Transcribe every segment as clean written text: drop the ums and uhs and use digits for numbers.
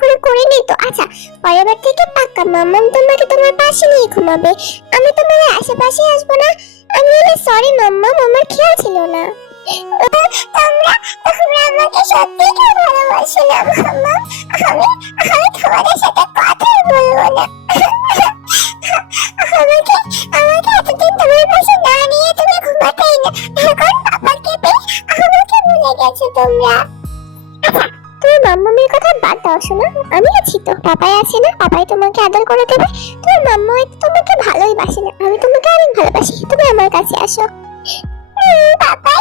করে করে নেই তো। আচ্ছা, পরের বার থেকে পাক্কা মাম্মাম তোমাকে তোমার পাশে নিয়ে ঘুমাবে, আমি তোমার আশেপাশে আসবো না। আমি সরি মাম্মাম, আমার খেয়াল ছিল না। তোমরা তোমরা আমাকে সত্যি ভালোবাসো না মাম্মাম? আমি আমি তোমাদের সাথে কথাই বলবো না। আমাকে আমাকে এতদিন তোমার পাশে না নিয়ে তুমি ঘুমাতেই না, এখন পাপাকে পেয়ে আমাকে ভুলে গেছো তোমরা। তুমি মাম্মামের কথা বাদ দাও শোনা, আমি আছি তো, পাপাই আছে না, পাপাই তোমাকে আদর করে দেবে। তোমার মাম্মা তোমাকে ভালোই বাসে না, আমি তোমাকে অনেক ভালোবাসি, তুমি আমার কাছে আসো। পাপাই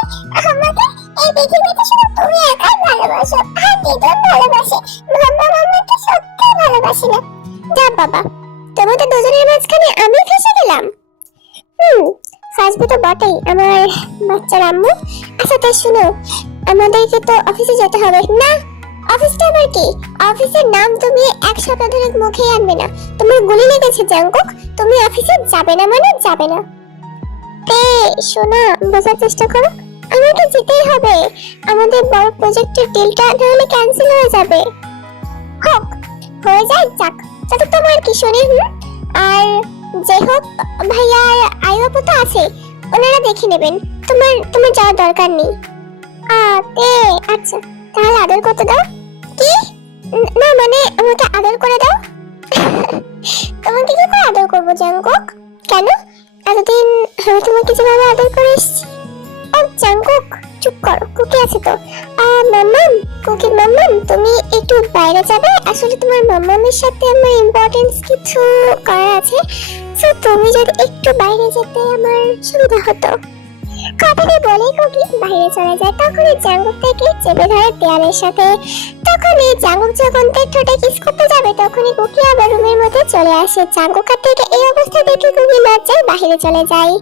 আমাকে এই পৃথিবীতে শুধু তুমি একাই ভালোবাসো, আর দিদুন ভালোবাসে, মাম্মা মাম্মাকে সত্যি ভালোবাসে না। যা বাবা, তোমাদের দুজনের মাঝখানে আমি ফেসে গেলাম। ফাসবে তো বটেই আমার বাচ্চার আম্মু। আচ্ছা তাই শুনো, আমাদেরকে তো অফিসে যেতে হবে না। অফিসটা আবার কি? অফিসের নাম তুমি এক সপ্তাহ ধরে মুখে আনবে না, তোমার গুলি লেগেছে জাঙ্কুক, তুমি অফিসে যাবে না মানে যাবে না। শোনা, বোঝার চেষ্টা করো, আমাকে যেতেই হবে, আমাদের বড় প্রজেক্টের ডিলটা নাহলে ক্যান্সেল হয়ে যাবে। হোক, হয়ে যায় যাক, তাতে তোমার কি শুনি। আর যে হোক, ভাইয়া আর আইবাপু তো আছে, ওনারা দেখে নেবেন, তোমার তোমার যাওয়ার দরকার নেই। আচ্ছা তাহলে আদর করতে দাও। কি? না মানে আমাকে আদর করে দাও। তোমাকে কি করে আদর করবো জাঙ্কুক? কেন, এতদিন আমি তোমাকে যেভাবে আদর করে এসেছি। ও জাঙ্কুক চুপ করো, কুকি আছে তো। মাম্মাম, কুকির মাম্মাম, তুমি একটু বাইরে যাবে, আসলে তোমার মাম্মামের সাথে আমার ইম্পর্টেন্স কিছু করার আছে, তো তুমি যদি একটু বাইরে যেতে আমার সুবিধা হতো। কথাটা বলে কুকি বাইরে চলে যায়, তখনই জাঙ্গুক থেকে চেপে ধরে দেয়ালের সাথে। তখনই জাঙ্গুক যখন তার ঠোঁটে কিস করতে যাবে, তখনই কুকি আবার রুমের মধ্যে চলে আসে। জাঙ্গুক থেকে এই অবস্থা দেখে কুকি লজ্জায় বাইরে চলে যায়,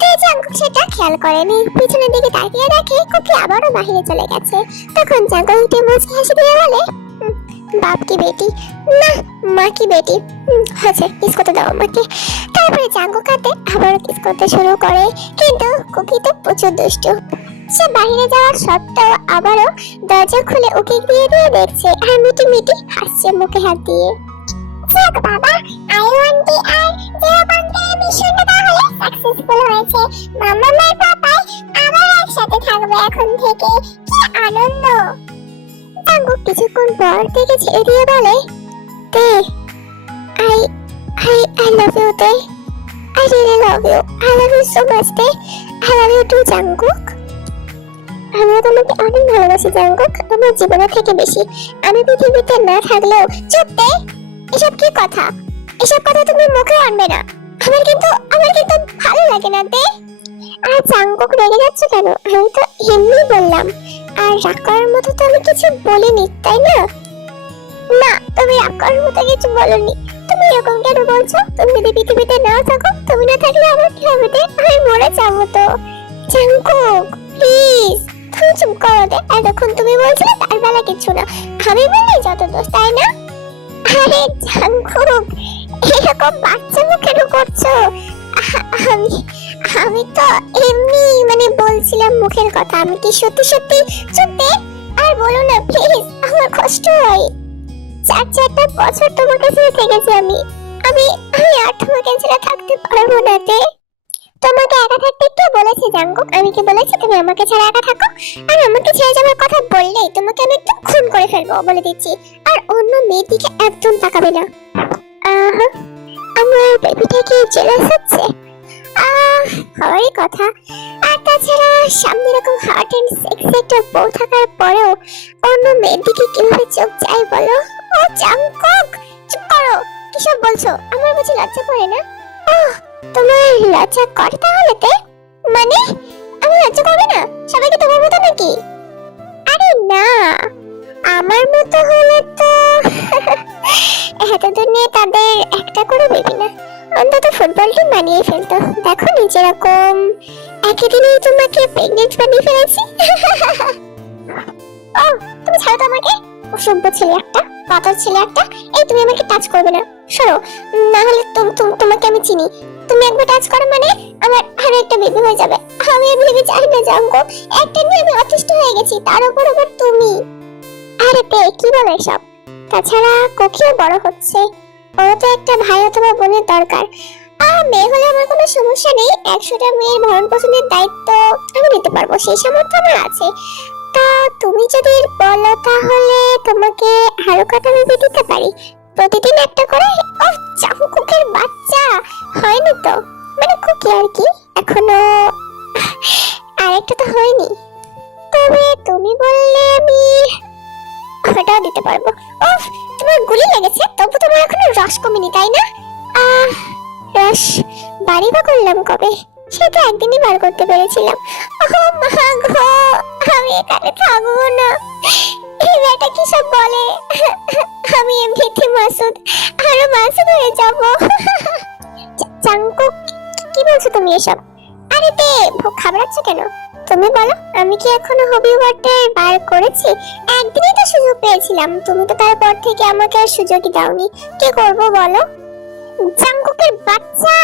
তো জাঙ্গুক সেটা খেয়াল করেনি, পিছনের দিকে তাকিয়ে দেখে কুকি আবারও বাইরে চলে গেছে। তখন জাঙ্গুক একটু মুচকি হাসি দিয়ে বলে, বাপ কি বেটি, না মা কি বেটি, হয়েছে কিস করতে দাও আমাকে। তারপরে জাঙ্গুক আবারও কিস করতে শুরু করে, কিন্তু কুকি তো প্রচুর দুষ্টু, সে বাইরে যাওয়ার সত্ত্বেও আবারও দরজা খুলে উকি দিয়ে দিয়ে দেখছে আর মিটি মিটি হাসছে মুখে হাত দিয়ে। যাক বাবা, আইওয়ানটি আর জিরো মিশনটা তাহলে সাকসেসফুল হয়েছে, মাম্মা আর পাপাই আবার একসাথে থাকবে এখন থেকে, কি আনন্দ। জাঙ্গুক কিছুক্ষণ পর থেকে ছেড়ে দিয়ে বলে, তে I I I love you তে, I really love you. I love you so much, Te. I love you too, জাঙ্গুক। আমি তোমাকে অনেক ভালোবাসি জাঙ্গুক, আমার জীবনের থেকে বেশি। আমি পৃথিবীতে না থাকলেও। চুপ তে, এসব কি কথা? এসব কথা তুমি মুখে আনবে না, আমার কিন্তু ভালো লাগে না তে। আর জাঙ্গুক রেগে যাচ্ছে কেন? আমি তো এমনি বললাম, আর রাগ করার মতো তো আমি কিছু বলিনি, তাই না? না, তুমি রাগ করার মতো কিছু বলনি, তুমি এরকম কেন বলছো? তুমি যদি পৃথিবীতে না থাকো, তুমি না থাকলে আমার কি হবে তে? আমি মরে যাবো তো। জাঙ্কুক প্লিজ, তুমি চুপ করো দে, এতক্ষণ তুমি বলছিলে তার বেলা কিছু না, আমি বললেই যত দোষ, তাই না? আরে জাঙ্কুক, এরকম বাচ্চামো কেন করছো? আমি আমি তো এমনি মানে বলছিলাম মুখের কথা, আমি কি সত্যি সত্যি। চুপ দে, আর বলো না প্লিজ, আমার কষ্ট হয়। 4 বছর তোমার কাছে থেকেছি আমি আমি আমি আর তোমাকে ছেড়ে থাকতে পারবো না তে। তোমাকে একা থাকতে কে বলেছে জাঙ্গুক? আমি কি বলেছি তুমি আমাকে ছাড়া একা থাকো? আর আমাকে ছেড়ে যাওয়ার কথা বললেই তোমাকে আমি একদম খুন করে ফেলবো বলে দিচ্ছি, আর অন্য মেয়ের দিকে একদম তাকাবে না। আমার বেবিটা কি জেলাস হচ্ছে? হওয়ারই কথা। আর তাছাড়া সামনে এরকম হার্ট এন্ড সেক্সি একটা বউ থাকার পরেও অন্য মেয়ের দিকে কিভাবে চোখ যায় বলো? ও জাঙ্কুক চুপ করো, কিসব বলছো? আমার বুঝি লজ্জা করে না? তোমার লজ্জা করে তাহলে তে? মানে আমি লজ্জা করবে না? সবাইকে তোমার মতো নাকি? আরে না, আমার মতো হলে তো এতদূর নিয়ে তাদের একটা করে বেবি না, অন্তত ফুটবল টিম বানিয়ে ফেলতো। দেখো যেরকম একই দিনেই তোমাকে প্রেগনেন্ট বানিয়ে ফেলেছি। ও তুমি ছাড়ো তো আমাকে, অসভ্য ছেলে একটা, পাতার ছেলে একটা। এই তুমি আমাকে টাচ করবে না, সরো, না হলে তোমাকে আমি চিনি, তুমি একবার টাচ করো মানে আমার আরো একটা বেবি হয়ে যাবে। আমি ভেবে চাই না জাঙ্কুক, একটা নিয়ে আমি অতিষ্ঠ হয়ে গেছি, তার উপর আবার তুমি। আরে তে কি বলে সব? তাছাড়া কোকিও বড় হচ্ছে, ওর তো একটা ভাই অথবা বোনের দরকার। মেয়ে হলে আমার কোনো সমস্যা নেই, 100টা মেয়ের ভরণ পোষণের দায়িত্ব আমি নিতে পারবো, সেই সামর্থ্য আমার আছে। তা তুমি যদি বলো তাহলে তোমাকে আরো কটা বেবি দিতে পারি, প্রতিদিন একটা করে। ও জাঙ্কুকের বাচ্চা হয়নি তো, মানে কুকি আর কি, এখনো আরেকটা তো হয়নি। তবে তুমি বললে আমি ওটাও দিতে পারবো। ওফ, তোমার গুলি লেগেছে, তবু তোমার এখনো রস কমেনি তাই না? রস বাড়ি বা করলাম কবে, সেটা একদিনই বার করতে পেরেছিলাম। ও মা গো, আমি এখানে থাকবো না। এই মেয়েটা কি সব বলে, আমি এমনিতে মাসুদ, আরো মাসুদ হয়ে যাবো। জাঙ্কুক, কি বলছো তুমি এসব? আরে তে খাবড়াচ্ছ কেন? তুমি বলো, আমি কি এখনো হবি ওয়াটার বার করেছি? একদিনই তো সুযোগ পেয়েছিলাম, তুমি তো তারপর থেকে আমাকে আর সুযোগই দাওনি। কি করবো বলো? জাঙ্কুকের বাচ্চা।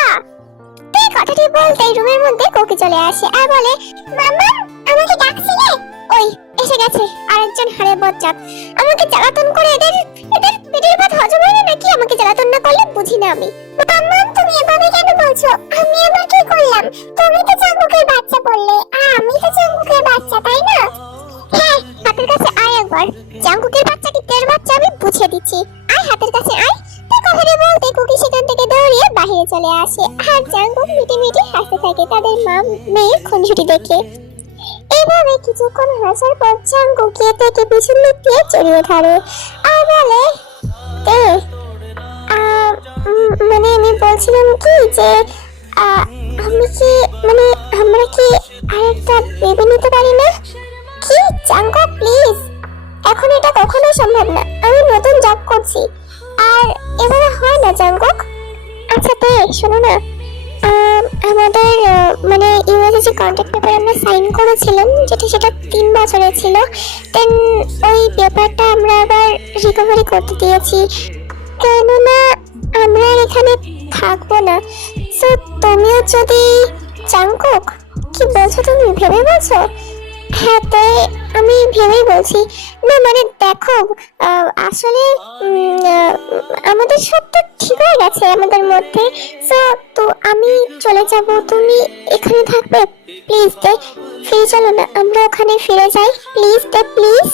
এই কথাটি বলতেই রুমের মধ্যে কোকি চলে আসে আর বলে, মামা আমাকে ডাকছিলে? ওই এসে গেছে আরেকজন হাড়ে বজ্জাত, আমাকে জ্বালাতন করে এদের এদের পেটের ভাত হজম হয় না নাকি? আমাকে জ্বালাতন না করলে বুঝি না আমি। মাম্মা তুমি এভাবে কেন বলছো? আমি আবার কি করলাম? তুমি তো জাঙ্কুকের বাচ্চা বললে, আর আমি তো জাঙ্কুকের বাচ্চা, তাই না? হ্যাঁ, হাতের কাছে আয় একবার। জাঙ্কুকের বাচ্চা কি তের বাচ্চা আমি বুঝিয়ে দিচ্ছি, আয় হাতের কাছে আয়। তার কথাটা বলতে কুকি সেখান থেকে দৌড়িয়ে বাহিরে চলে আসে আর জাঙ্কুক মিটি মিটি হাসতে থাকে তাদের মা মেয়ের খুনসুটি দেখে। এইভাবে কিছুক্ষণ হাসার পর জাঙ্কুক গিয়ে থেকে পিছন দিক দিয়ে জড়িয়ে ধরে আর বলে, মানে আমি বলছিলাম কি যে আমি কি মানে আমরা কি আরেকটা বেবি নিতে পারি না? কি জাঙ্কুক প্লিজ, এখন এটা কখনো সম্ভব না, আমি নতুন জব করছি আর এভাবে হয় না জাঙ্কুক। আচ্ছা তে শোনো না, আমাদের মানে ইউএসএ কন্ট্রাক্ট পেপার আমরা সাইন করেছিলাম, সেটা 3 বছরের ছিল, দেন ওই পেপারটা আমরা আবার রিকভারি করতে দিয়েছি, কেননা আমরা এখানে থাকবো না। সো তুমিও যদি, জাঙ্কুক কি বলছো তুমি, ভেবে বলছো? হ্যাঁ তাই আমি ভেবেই বলছি। না মানে দেখো, আসলে আমাদের সব তো ঠিক হয়ে গেছে আমাদের মধ্যে, সো তো আমি চলে যাব, তুমি এখানে থাকবে প্লিজ। দে ফিরে চলো না, আমরা ওখানে ফিরে যাই প্লিজ দে প্লিজ।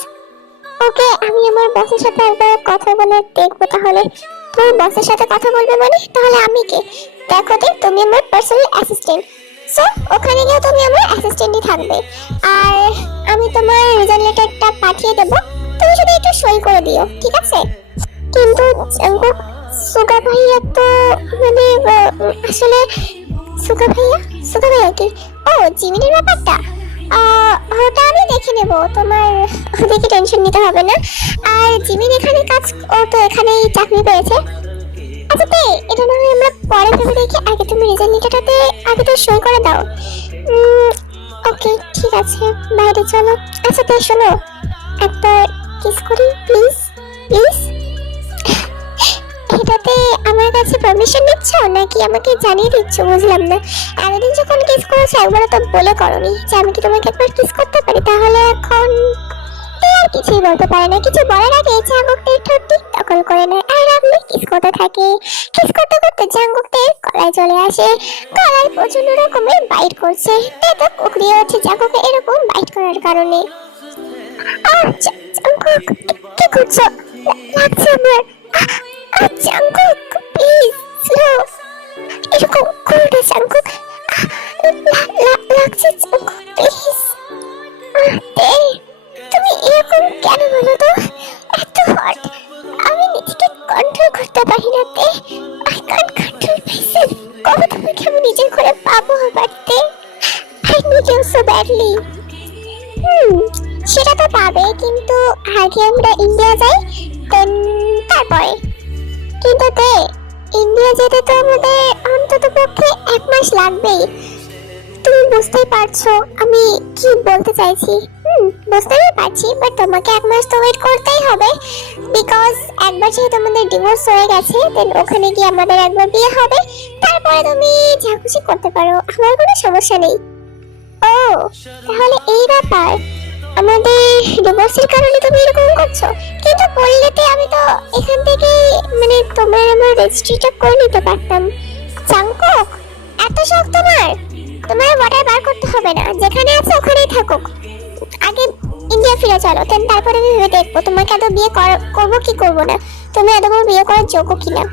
ওকে, আমি আমার বসের সাথে একবার কথা বলে দেখবো। তাহলে তুমি বসের সাথে কথা বলবে মানে? তাহলে আমি কে? দেখো দে, তুমি আমার পার্সোনাল অ্যাসিস্ট্যান্ট, সো ওখানে গিয়ে তুমি আমার অ্যাসিস্ট্যান্টই থাকবে, আর আমি তোমার রিজাইন লেটারটা পাঠিয়ে দেব, তুমি শুধু একটু সই করে দিও, ঠিক আছে? কিন্তু জাঙ্কুক, সুগা ভাইয়া তো মানে আসলে সুগা ভাইয়া কি? ও জিমিনের ব্যাপারটা ওটা আমি দেখে নেব, তোমার ওদিকে টেনশন নিতে হবে না। আর জিমিন এখানে কাজ, ও তো এখানেই চাকরি পেয়েছে। আচ্ছা তে এটা না হয় আমরা পরে ভেবে দেখি, আগে তুমি রিজাইন লেটারটাতে আগে তো সই করে দাও। ওকে ঠিক আছে, বাইরে চলো। আচ্ছা তে শোনো, একটা কিস করি প্লিজ প্লিজ। এটাতে আমার কাছে পারমিশন নিচ্ছ নাকি আমাকে জানিয়ে দিচ্ছ বুঝলাম না। এতদিন যখন কিস করেছো একবারও তো বলে করনি যে আমি কি তোমাকে একবার কিস করতে পারি, তাহলে এখন আর কিছুই বলতে পারে না। কিছু বলার আগে জাঙ্কুকটের ঠোঁটটি দখল করে নেয় আর আপনি কিস করতে থাকে। কিস করতে করতে জাঙ্কুকটের গলায় চলে আসে, গলায় প্রচন্ড রকমের বাইট করছে। তো কুকড়িয়ে ওঠে জাঙ্কুকে এরকম বাইট করার কারণে। জাঙ্কুক কি করছো? লাগছে আমার। জাঙ্কুক প্লিজ স্লো, এরকম করো না জাঙ্কুক, লাগছে জাঙ্কুক প্লিজ। তুমি এরকম কেন বলো তো? এত হট, আমি নিজেকে কন্ট্রোল করতে পারি না তে, আই কান্ট কন্ট্রোল মাইসেলফ। কবে তোমাকে আমি নিজের করে পাবো বাড়তে? I need you so badly. সেটা তো পাবে, কিন্তু আগে আমরা ইন্ডিয়া যাই, দেন তারপরে। কিন্তু তে ইন্ডিয়া যেতে তো আমাদের অন্তত পক্ষে 1 মাস লাগবেই, তুমি বুঝতেই পারছো আমি কি বলতে চাইছি। বুঝতেই পারছি, বাট তোমাকে 1 মাস তো ওয়েট করতেই হবে, বিকজ একবার যেহেতু আমাদের ডিভোর্স হয়ে গেছে, দেন ওখানে গিয়ে আমাদের একবার বিয়ে হবে, তারপরে তুমি যা খুশি করতে পারো, আমার কোনো সমস্যা নেই। ও তাহলে এই ব্যাপার, আমাদের ডিভোর্সের কারণে তুমি এরকম করছো, কিন্তু বললেতে আমি তো এখান থেকে মানে তোমার আমার রেজিস্ট্রিটা করে নিতে পারতাম। জাঙ্কুক, এত শখ তোমার? তোমার বর্ডার বার করতে হবে না, যেখানে আছে ওখানেই থাকুক। আগে ইন্ডিয়া ফিরে চলো, তারপরে আমি ভেবে দেখবো তোমাকে আদৌ বিয়ে করবো কি করবো না, তুমি আদৌ বিয়ে করার যোগ্য কিনা।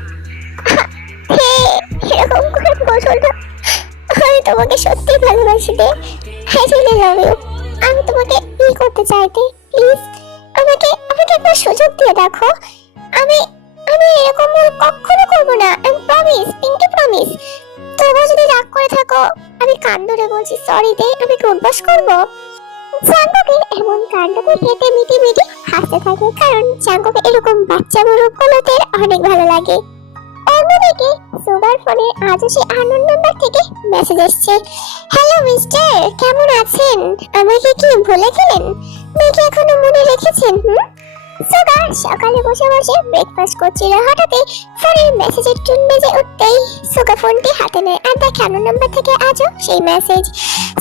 এরকম করে বলো না, আমি তোমাকে সত্যি ভালোবাসি রে। I really love you. আমি তোমাকে বিয়ে করতে চাইতে, প্লিজ আমাকে আমাকে একবার সুযোগ দিয়ে দেখো। আমি আমি এরকম কখনো করবো না, আই প্রমিস, পিঙ্কি প্রমিস। তোমরা যদি রাগ করে থাকো, আমি কান ধরে বলছি সরি দে, আমি কি উঠবাস করবো? জাঙ্কুকের এমন কাণ্ডকে হেঁটে মিটি মিটি হাসতে থাকে, কারণ জাঙ্কুকে এরকম বাচ্চা বড় কোলাতে অনেক ভালো লাগে। অন্যদিকে সুগার ফোনে আজও সেই আনন্দ নাম্বার থেকে মেসেজ এসেছে। হ্যালো মিস্টার, কেমন আছেন? আমাকে কি ভুলে গেলেন? মেয়েকে এখনো মনে রেখেছেন? সুগার সকালে বসে বসে ব্রেকফাস্ট করছিল, হঠাৎই ফোনের মেসেজের টোন বেজে উঠতেই সুগা ফোনটি হাতে নেয় আর দেখে আনন্দ নাম্বার থেকে আজও সেই মেসেজ।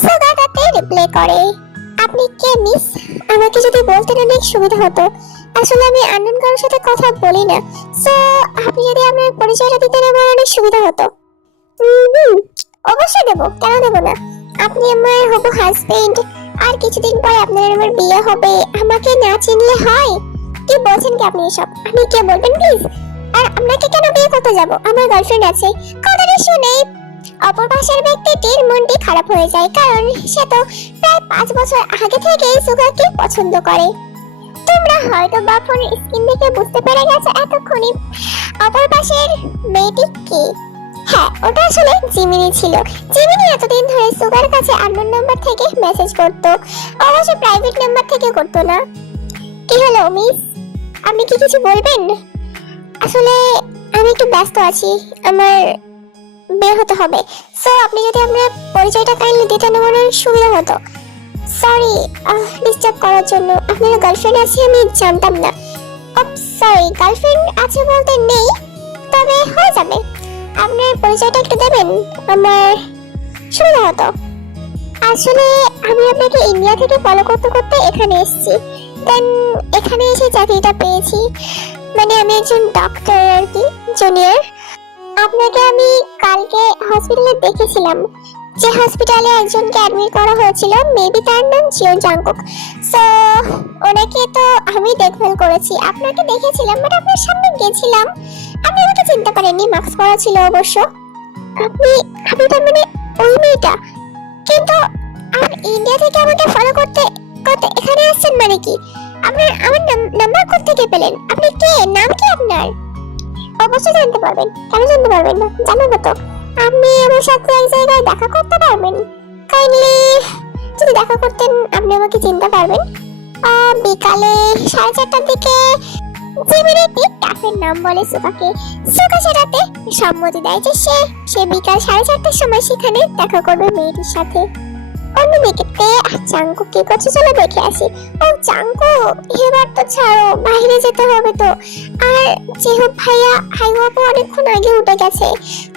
সুগা তাতে রিপ্লাই করে, আপনি কে মিস? আমাকে যদি বলতেন অনেক সুবিধা হতো। আসলে আমি আনন্দ কারোর সাথে কথা বলি না, সো আপনি যদি আপনার পরিচয়টা দিতেন আমার অনেক সুবিধা হতো। অবশ্যই দেবো, কেন দেবো না? আপনি আমার হবু হাজবেন্ড, আর কিছুদিন পরে আপনার আমার বিয়ে হবে, আমাকে না চিনলে হয়? কি বলছেন কি আপনি এসব? আপনি কে বলবেন প্লিজ? আর আপনাকে কেন বিয়ে করতে যাব? আমার গার্লফ্রেন্ড আছে। কথাটা শুনে অপর পাশের ব্যক্তিটির মনটি খারাপ হয়ে যায়, কারণ সে তো প্রায় 5 বছর আগে থেকেই সুগাকে পছন্দ করে। তোমরা হয়তো বা ফোনের স্ক্রিন দেখে বুঝতে পেরে গেছো এতক্ষণে অপর পাশের মেয়েটি কে। হ্যাঁ, ওটা আসলে জিমিনি ছিল। জিমিনি এতদিন ধরে সুগার কাছে আননোন নাম্বার থেকে মেসেজ করতো, অবশ্য প্রাইভেট নাম্বার থেকে করতো না। কি হলো মিস, আপনি কি কিছু বলবেন? আসলে আমি একটু ব্যস্ত আছি, আমার বের হতে হবে, সো আপনি যদি আপনার পরিচয়টা কাইন্ডলি দিতেন আমার সুবিধা হতো। সরি ডিস্টার্ব করার জন্য। আপনার গার্লফ্রেন্ড আছে আমি জানতাম না। সরি, গার্লফ্রেন্ড আছে বলতে নেই, তবে হয়ে যাবে। আপনার পরিচয়টা একটু দেবেন, আমার সুবিধা হতো। আসলে আমি আপনাকে ইন্ডিয়া থেকে ফলো করতে করতে এখানে এসেছি, দেন এখানে এসে চাকরিটা পেয়েছি। মানে আমি একজন ডক্টর আর কি, জুনিয়র। আপনাকে আমি কালকে হসপিটালে দেখেছিলাম, যে হসপিটালে একজনকে অ্যাডমিট করা হয়েছিল, মেবি তার নাম জিও জাঙ্কুক। সো ওনাকে তো আমি দেখভাল করেছি, আপনাকে দেখেছিলাম বাট আপনার সামনে গেছিলাম, আপনি আমাকে চিনতে পারেননি, মাস্ক পরা ছিল অবশ্য। আপনি আপনি তার মানে ওই মেয়েটা? কিন্তু আপনি ইন্ডিয়া থেকে আমাকে ফলো করতে করতে এখানে আসছেন মানে কি? আপনার আমার নাম্বার কোত্থেকে পেলেন? আপনি কে? নাম কি আপনার? অবশ্যই জানতে পারবেন, কেন জানতে পারবেন না? জানেন না তো? আপনি আমার সাথে এক জায়গায় দেখা করতে পারবেন? কাইন্ডলি যদি দেখা করতেন আপনি আমাকে চিনতে পারবেন। বিকালে 4:30টার দিকে জিমিনিটি ক্যাফের নাম বলে সুগাকে। সুগা সেটাতে সম্মতি দেয় যে সে বিকাল 4:30টার সময় সেখানে দেখা করবে মেয়েটির সাথে। অন্যদিকে চাঙ্কু কি করছে চলো দেখে আসি। ও চাঙ্কু, এবার তো ছাড়ো, বাইরে যেতে হবে তো। আর যেহেতু ভাইয়া হাইওয়াপু অনেকক্ষণ আগে উঠে গেছে,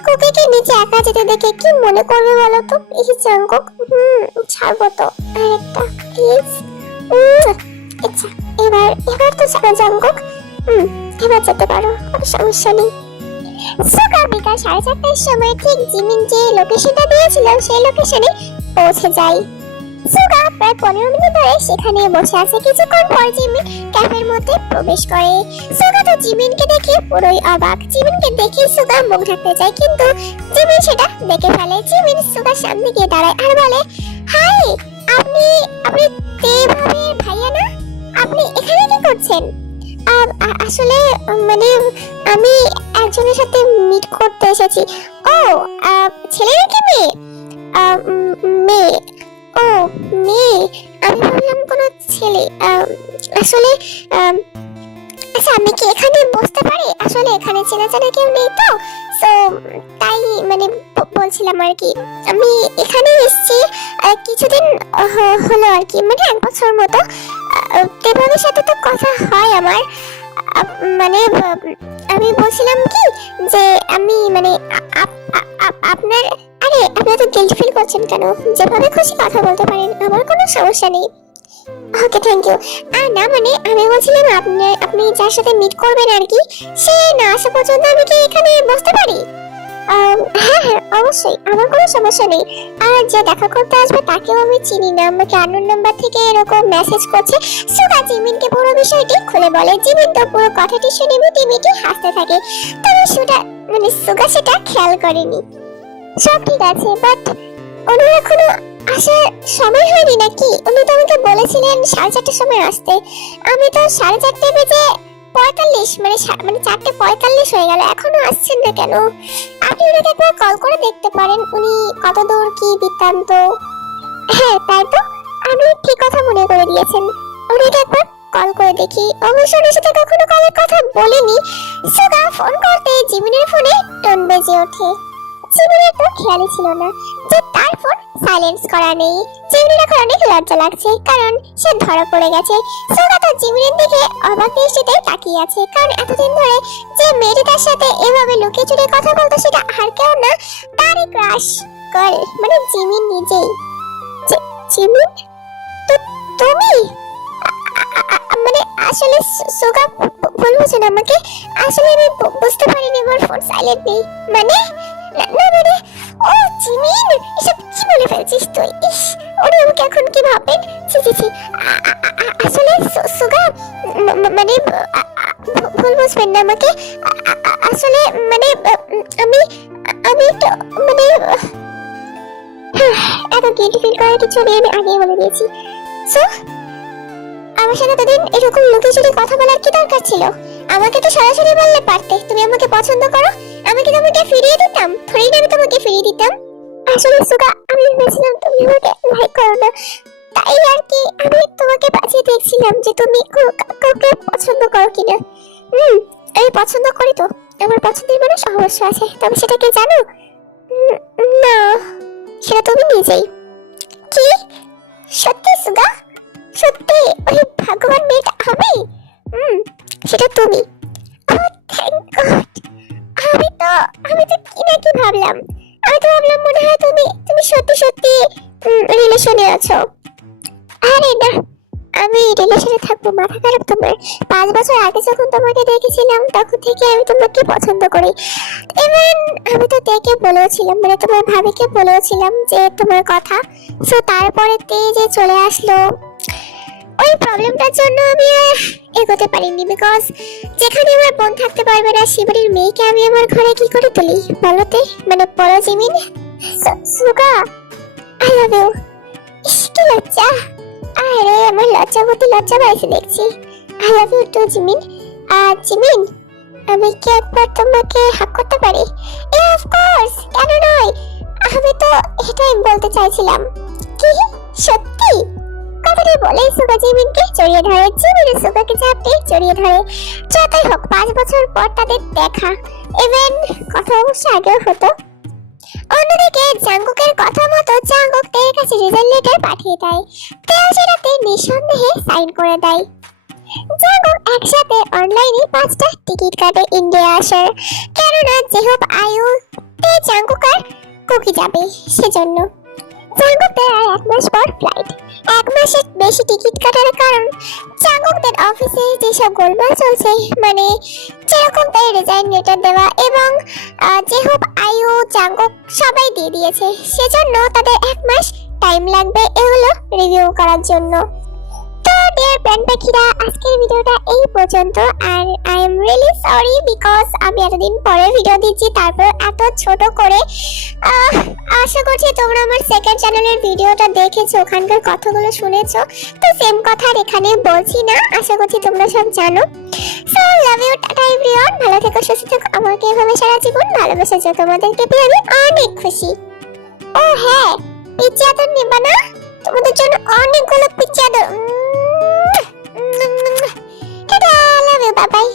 কুকিকে নিচে একা যেতে দেখে কি মনে করবে বলো তো? এই চাঙ্কু, ছাড়বো তো, আরেকটা প্লিজ। আচ্ছা, এবার তো ছাড়ো চাঙ্কু, এবার যেতে পারো, কোনো সমস্যা নেই। সুগা বিকাল 4:30টার সময় ঠিক জিমিন যে লোকেশনটা দিয়েছিল সেই লোকেশনে পৌঁছে যায়। সুগা প্রায় 15 মিনিট ধরে সেখানে বসে আছে। কিছুক্ষণ পর জিমিন ক্যাফের মধ্যে প্রবেশ করে। সুগা তো জিমিনকে দেখে পুরোই অবাক। জিমিনকে দেখে সুগা মুখ ঢাকতে চায়, কিন্তু জিমিন সেটা দেখে ফেলে। জিমিন সুগার সামনে গিয়ে দাঁড়ায় আর বলে, হাই, আপনি আপনি ভাবির ভাইয়া না? আপনি এখানে কি করছেন? আসলে মানে আমি একজনের সাথে মিট করতে এসেছি। ও ছেলে নাকি মেয়ে? মেয়ে। ও মেয়ে, আমি ভাবলাম কোনো ছেলে। আসলে আচ্ছা, আমি কি এখানে বসতে পারি? আসলে এখানে চেনা চেনা কেউ নেই তো, সো তাই মানে বলছিলাম আর কি। আমি এখানে এসেছি কিছুদিন হলো আর কি, মানে 1 বছর মতো। দেবানের সাথে তো কথা হয় আমার। মানে আমি বলছিলাম কি যে আমি মানে আপনার, আরে আপনি তো গিল্ট ফিল করছেন কেন? যেভাবে খুশি কথা বলতে পারেন, আমার কোনো সমস্যা নেই। ওকে, থ্যাংক ইউ। আর না মানে আমি বলছিলাম আপনি যার সাথে মিট করবেন আর কি, সে না আসা পর্যন্ত আমি কি এখানে বসতে পারি? হ্যাঁ হ্যাঁ, অবশ্যই, আমার কোনো সমস্যা নেই। আর যে দেখা করতে আসবে তাকেও আমি চিনি না, আমাকে আননোন নাম্বার থেকে এরকম মেসেজ করছে। সুগা জিমিনকে পুরো বিষয়টি খুলে বলে। জিমিন তো পুরো কথাটি শুনে মিটি হাসতে থাকে। তবে সুগা সেটা খেয়াল করেনি। সব ঠিক আছে, বাট ওনার এখনো আসার সময় হয়নি নাকি? উনি তো আমাকে বলেছিলেন 4:30টার সময় আসতে। আমি তো 4:30 মানে 4:45 হয়ে গেল, এখনো আসছেন না কেন? আপনি ওনাকে একবার কল করে দেখতে পারেন, উনি কত দূর কি বৃত্তান্ত। হ্যাঁ তাই তো, আমি ঠিক কথা মনে করে দিয়েছেন, ওনাকে একবার কল করে দেখি। অবশ্য ওনার সাথে কখনো কলের কথা বলিনি। সুগা ফোন করতে জিমিনের ফোনে টোন বেজে ওঠে। জিমিনের তো খেয়ালই ছিল না যে তার ফোন সাইলেন্স করা নেই। জিমিনের এখন অনেক লজ্জা লাগছে, কারণ সে ধরা পড়ে গেছে। সুগা তো জিমিনের দিকে অবাক দৃষ্টিতে তাকিয়ে আছে, কারণ এতদিন ধরে যে মেয়েটি তার সাথে এভাবে লুকিয়ে চুরিয়ে কথা বলতো সেটা আর কেউ না, তারই ক্রাশ গার্ল, মানে জিমিন নিজেই। জিমিন, তুমি? মানে আসলে সুগা ভুল বুঝছেন আমাকে। আসলে আমি বুঝতে পারিনি আমার ফোন সাইলেন্ট নেই। মানে না মানে, ও জিমিন, এসব কি বলে ফেলছিস তুই? ইস, উনি আমাকে এখন কি ভাববেন? ছি ছি ছি। আসলে সুগা মানে ভুল বুঝবেন না আমাকে। আসলে মানে আমি আমি একটু মানে এত গিল্টি ফিল করার কিছু নেই, আমি আগেই বলে দিয়েছি। সো আমার সাথে এতদিন এরকম লুকিয়ে চুরি কথা বলার কি দরকার ছিল? আমাকে তো সরাসরি বললে পারতে তুমি আমাকে পছন্দ করো, আমি কি তোমাকে ফিরিয়ে দিতাম? থোড়ি না আমি তোমাকে ফিরিয়ে দিতাম। আসলে সুগা আমি ভেবেছিলাম তুমি আমাকে লাইক করো না, তাই আর কি আমি তোমাকে বাঁচিয়ে দেখছিলাম যে তুমি কাউকে পছন্দ করো কিনা। আমি পছন্দ করি তো, আমার পছন্দের মানুষ অবশ্য আছে, তবে সেটা কি জানো? না, সেটা তুমি নিজেই। কি? সত্যি সুগা? সত্যি ওই ভগবান মেয়েটা আমি? সেটা তুমি। Thank god. আমি তো কি না কি ভাবলাম। আমি তো ভাবলাম মনে হয় তুমি সত্যি রিলেশনে আছো। আরে না, আমি রিলেশনে থাকবো? মাথা খারাপ তোমার? 5 বছর আগে যখন তোমাকে দেখেছিলাম তখন থেকে আমি তোমাকে পছন্দ করি। ইভেন আমি তো দেখে বলেছিলাম, মানে তোমার ভাবিকে বলেছিলাম যে তোমার কথা। সো তারপরে যে চলে আসলো ওই প্রবলেমটার জন্য আমি এগোতে পারিনি, বিকজ যেখানে আমার বোন থাকতে পারবে না শিবরির মেয়েকে আমি আমার ঘরে কি করে তুলি বলতে? মানে বলো জিমিন। সুগা, আই লাভ ইউ। কি লজ্জা! আরে আমার লজ্জা পাইছে দেখছি। I love you too Jimin. Jimin, আমি কি একবার তোমাকে হাগ করতে পারি? অফ কোর্স, কেন নয়। আমি তো এটাই বলতে চাইছিলাম। কি সত্যি? কথাটি বলেই সুগা জিমিনকে জড়িয়ে ধরে। জিমিন সুগাকে চাপতে জড়িয়ে ধরে। যতই হোক 5 বছর পর তাদের দেখা, ইভেন কথা অবশ্য আগেও হতো। অন্যদিকে জাঙ্গুকের কথা মতো জাঙ্গুক তের কাছে রেজাল্ট লেটার পাঠিয়ে দেয়। তেও সেটাতে নিঃসন্দেহে সাইন করে দেয়। জাঙ্গুক একসাথে অনলাইনে 5টা টিকিট কাটে ইন্ডিয়া আসার, কেননা যেহেতু আয়ু তে জাঙ্গুক আর কুকি যাবে সেজন্য। জাঙ্গুকদের আর 1 মাস পর ফ্লাইট। 1 মাসের বেশি টিকিট কাটার কারণ জাঙ্গুকদের অফিসে যেসব গোলমাল চলছে, মানে যেরকম তাই রিজাইন লেটার দেওয়া এবং যেহেতু আয়ু জাঙ্গুক সবাই দিয়ে দিয়েছে, সেজন্য তাদের 1 মাস টাইম লাগবে এগুলো রিভিউ করার জন্য। তো ডিয়ার প্ল্যান পাখিরা, আজকের ভিডিওটা এই পর্যন্ত। আর I am really sorry because আমি এতদিন পরে ভিডিও দিচ্ছি, তারপর এত ছোট করে। আশা করছি তোমরা আমার সেকেন্ড চ্যানেলের ভিডিওটা দেখেছো, ওখানকার কথাগুলো শুনেছো। তো সেম কথা আর এখানে বলছি না, আশা করছি তোমরা সব জানো। So love you, tata everyone. ভালো থেকো, সুস্থ থেকো, আমাকে এভাবে সারা জীবন ভালোবেসেছো, তোমাদেরকে পেয়ে আমি অনেক খুশি। ও হ্যাঁ, পিচ্চি আদর নেবা না? তোমাদের জন্য অনেকগুলো পিচ্চি আদর। Tata, love you, bye by.